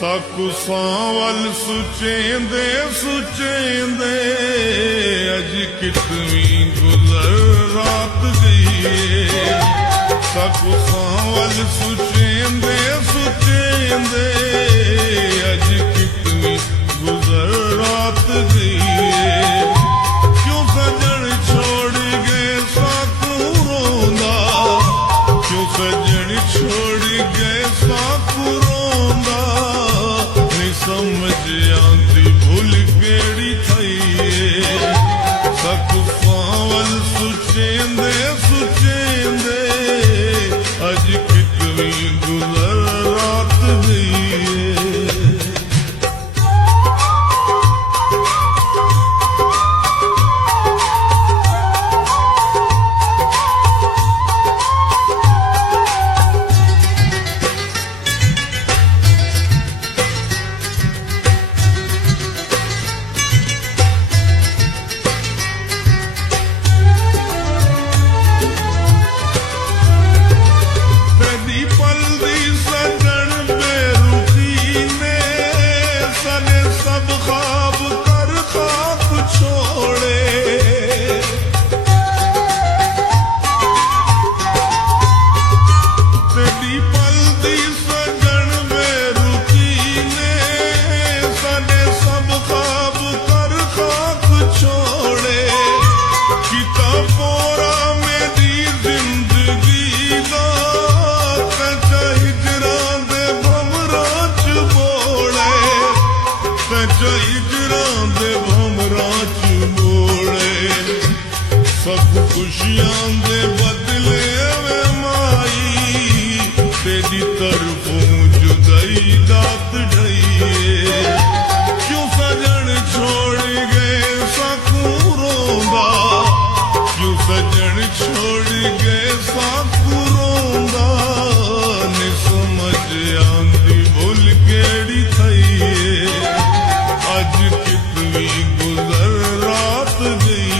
साकू सांवल सुचेंदे सुचेंदे अज कितनी गुजर रात गई। साकू सांवल सुचेंदे सुचेंदे अज कितनी गुजर रात गई। क्यों सजन छोड़ गए साकू रोंदा, क्यों सजन छोड़ गए साकू रोंदा। समझ आंदी भूल केड़ी थई। साकू सांवल सुचेंदे सुचेंदे अज कितनी गुजर रात गई। खुशियां दे बदले वे माई तेरी तरफों जुदाई दात ढई। क्यों सजन छोड़ गए साकू रोंदा, क्यों सजन छोड़ गए साकू रोंदा। ने समझ आंदी भूल केड़ी थई अज कितनी गुजर रात गई।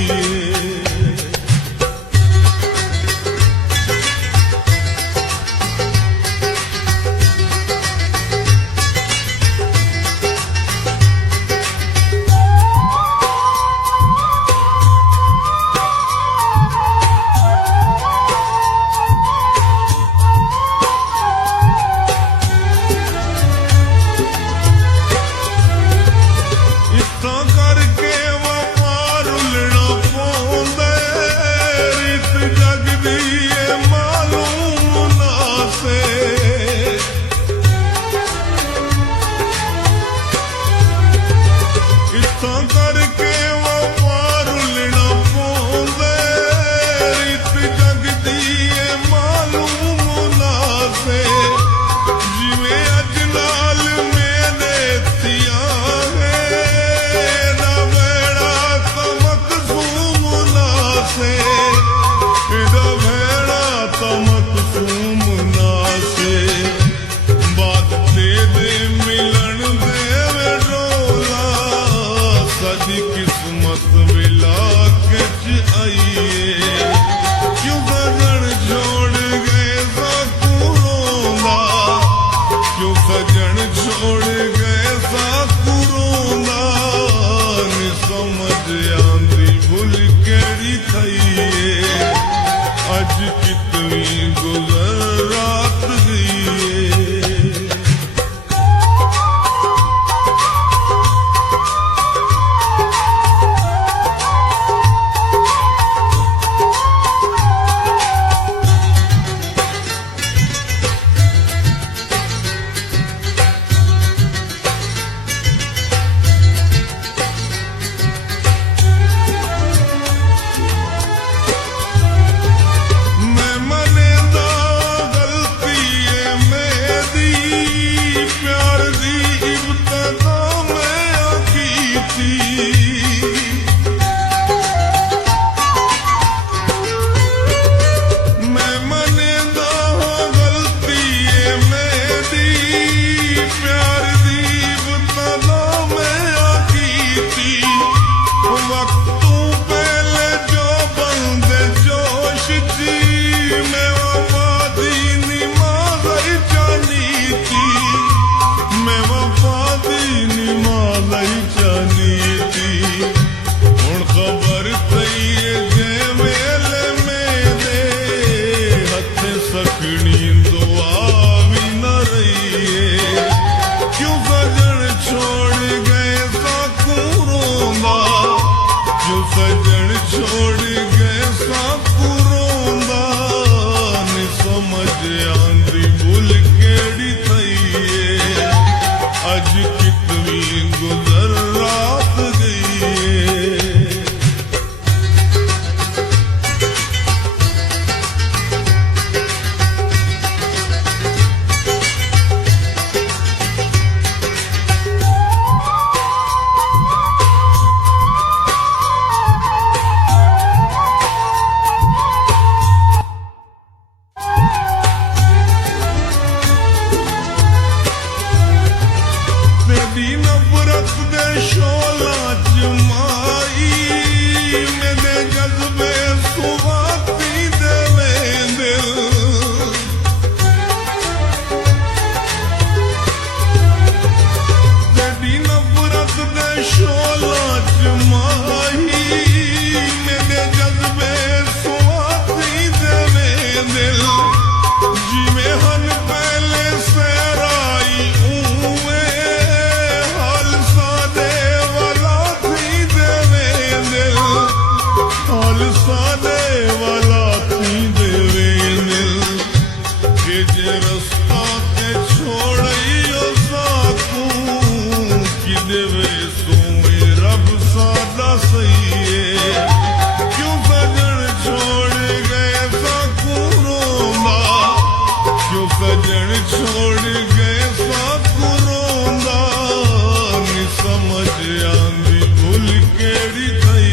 तेरी नफरत दे शोला च माई मेरे जज्बे सुवाती देवे दिल तेरी नफरत दे शोला च माई मेरे जज्बे सुवाती देवे दिल जिवें हन पहले सैराई उवे हाल सादे वाला थी देवे दिल हाल सादे वाला थी देवे दिल के जे रस्ता ते छोड़ियो साकू कि देवे सोए रब सादा सही है क्यों सजन छोड़ गए साकू रोंदा क्यों सजन छोड़ गए साकू रोंदा नी समझ आंदी भुल केड़ी थई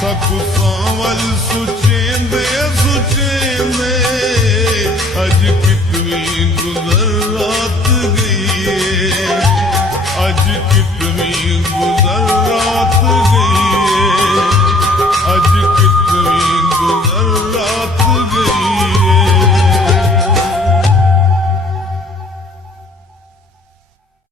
साकू सावल सुचेंदे सुचेंदे अज कितवी गुज़र